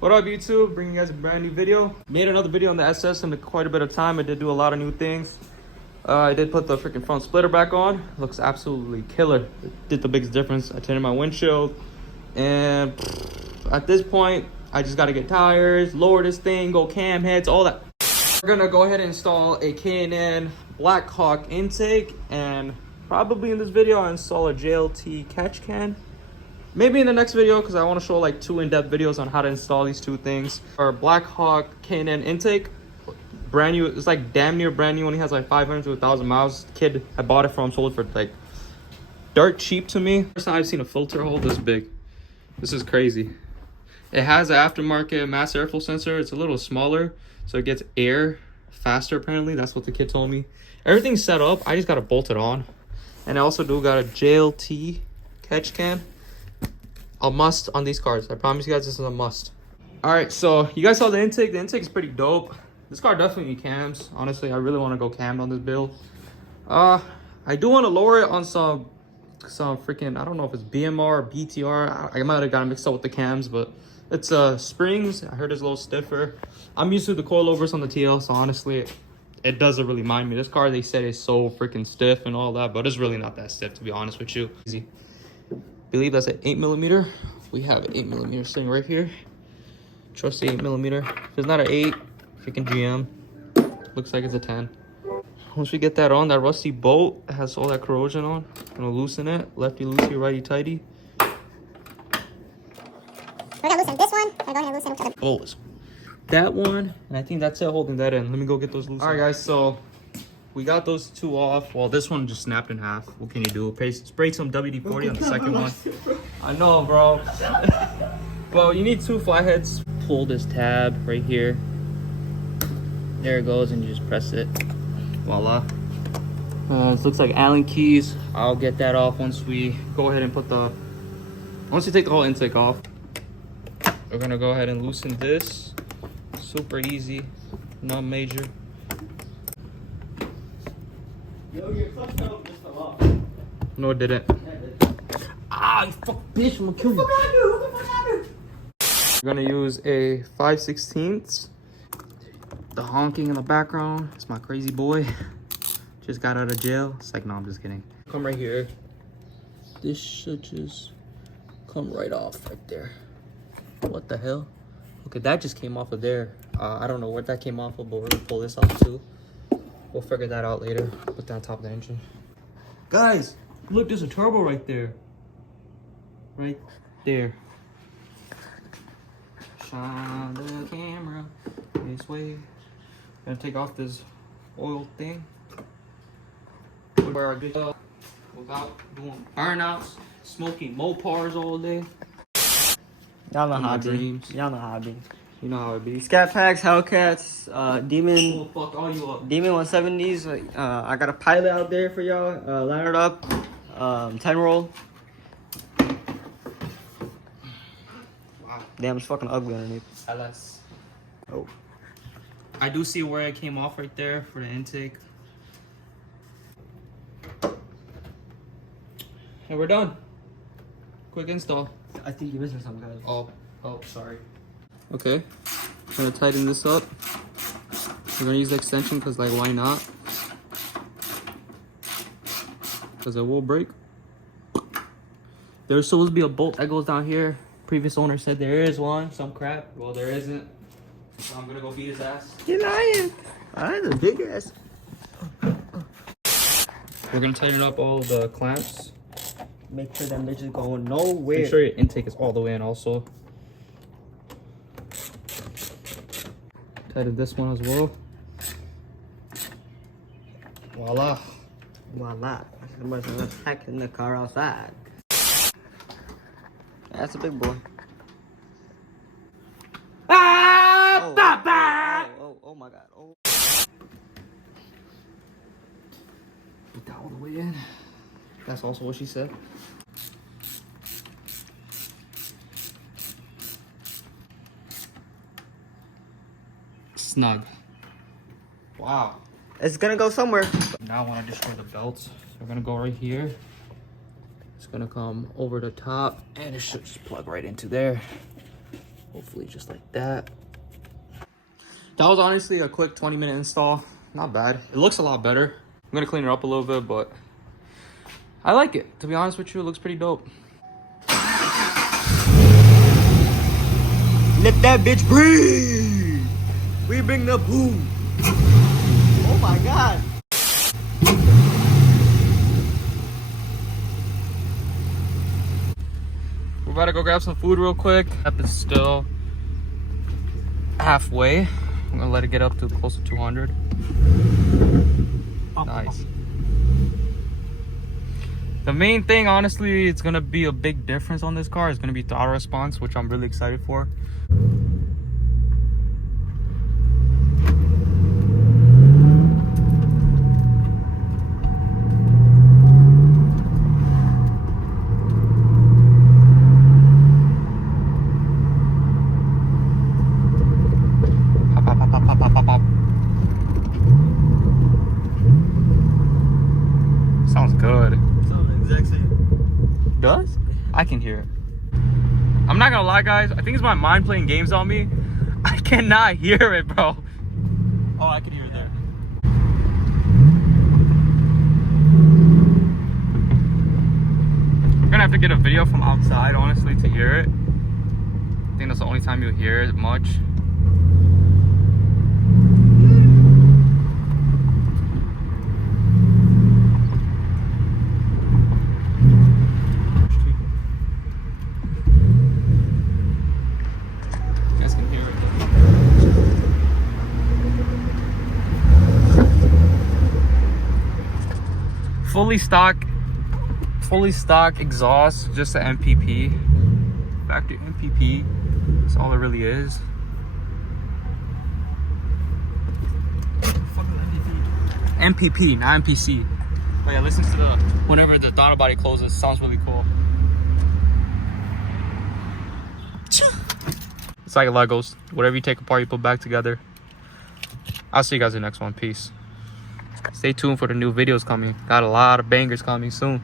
What up, YouTube? Bringing you guys a brand new video. Made another video on the SS in quite a bit of time. I did do a lot of new things. I did put the freaking front splitter back on. Looks absolutely killer. It did the biggest difference. I tinted my windshield. And at this point, I just got to get tires, lower this thing, go cam heads, all that. We're going to go ahead and install a K&N Blackhawk intake. And probably in this video, I'll install a JLT catch can. Maybe in the next video, because I want to show like 2 in-depth videos on how to install these two things. Our Blackhawk K&N intake, brand new. It's like damn near brand new. Only has like 500 to 1,000 miles. Kid I bought it from, sold it for like dirt cheap to me. First time I've seen a filter hole this big. This is crazy. It has an aftermarket mass airflow sensor. It's a little smaller, so it gets air faster apparently. That's what the kid told me. Everything's set up. I just got to bolt it on. And I also do got a JLT catch can. A must on these cars. I promise you guys this is a must. All right, so you guys saw the intake. The intake is pretty dope. This car definitely cams. Honestly, I really want to go cammed on this build. I do want to lower it on some freaking, I don't know if it's BMR or BTR. I might have got it mixed up with the cams, but it's springs. I heard it's a little stiffer. I'm used to the coilovers on the TL, so honestly, it doesn't really mind me. This car, they said, is so freaking stiff and all that, but it's really not that stiff, to be honest with you. Easy. Believe that's an 8mm. We have an 8mm sitting right here. Trust the 8mm. If it's not an 8, freaking GM. Looks like it's a 10. Once we get that on, that rusty bolt has all that corrosion on. I'm gonna loosen it. Lefty loosey, righty tighty. We're gonna loosen this one. We're going to loosen the bolts. That one, and I think that's it holding that in. Let me go get those loose. All right, guys. So we got those 2 off. Well, this one just snapped in half. What can you do? Spray some WD-40 on the second one. I know, bro. Well, you need 2 flatheads. Pull this tab right here. There it goes, and you just press it. Voila. This looks like Allen keys. I'll get that off once we go ahead and once you take the whole intake off. We're gonna go ahead and loosen this. Super easy, not major. Yo, your clutch pedal just fell off. No, it didn't. Yeah, it did. Ah, you fuck bitch, I'm gonna kill you. What the fuck happened? We're gonna use a 5/16. The honking in the background. It's my crazy boy. Just got out of jail. It's like, no, I'm just kidding. Come right here. This should just come right off right there. What the hell? Okay, that just came off of there. I don't know what that came off of, but we're gonna pull this off too. We'll figure that out later. Put that on top of the engine. Guys, look, there's a turbo right there. Right there. Shine the camera this way. Gonna take off this oil thing. Where our good stuff without doing burnouts, smoking Mopars all day. Y'all know In my how it be. dreams. Y'all know how it be. You know how it be. Scat packs, Hellcats, Demon. We'll fuck all you up. Demon 170s. I got a pilot out there for y'all. Line it up. 10 roll. Wow. Damn, it's fucking ugly underneath. LS. Oh. I do see where it came off right there for the intake. And we're done. Quick install. I think you're missing something, guys. Oh, sorry. Okay, I'm gonna tighten this up. We're gonna use the extension because, like, why not? Because it will break. There's supposed to be a bolt that goes down here. Previous owner said there is one. Some crap. Well, there isn't. So I'm gonna go beat his ass. You're lying. That's a big ass. We're gonna tighten up all the clamps. Make sure them bitches going nowhere. Make sure your intake is all the way in also. Tighten this one as well. Voila. Voila. Somebody's attacking the car outside. That's a big boy. Ah! Oh my god. Oh. Put that all the way in. That's also what she said. Snug. Wow. It's gonna go somewhere. Now I want to destroy the belts. So we're gonna go right here. It's gonna come over the top and it should just plug right into there. Hopefully just like that. That was honestly a quick 20-minute install. Not bad. It looks a lot better. I'm gonna clean it up a little bit, but I like it. To be honest with you, it looks pretty dope. Let that bitch breathe. We bring the boom. Oh my god. We're about to go grab some food real quick. Up is still halfway. I'm gonna let it get up to close to 200. Nice. The main thing, honestly, it's gonna be a big difference on this car. It's gonna be throttle response, which I'm really excited for. Sounds good. Sounds the exact same. Does? I can hear it. I'm not gonna lie, guys. I think it's my mind playing games on me. I cannot hear it, bro. Oh, I can hear it there. I'm gonna have to get a video from outside, honestly, to hear it. I think that's the only time you'll hear it much. Fully stock exhaust, just the MPP. Factory MPP. That's all it really is. MPP, not MPC. But yeah, listen to the whenever the throttle body closes. Sounds really cool. It's like Legos. Whatever you take apart, you put back together. I'll see you guys in the next one. Peace. Stay tuned for the new videos coming. Got a lot of bangers coming soon.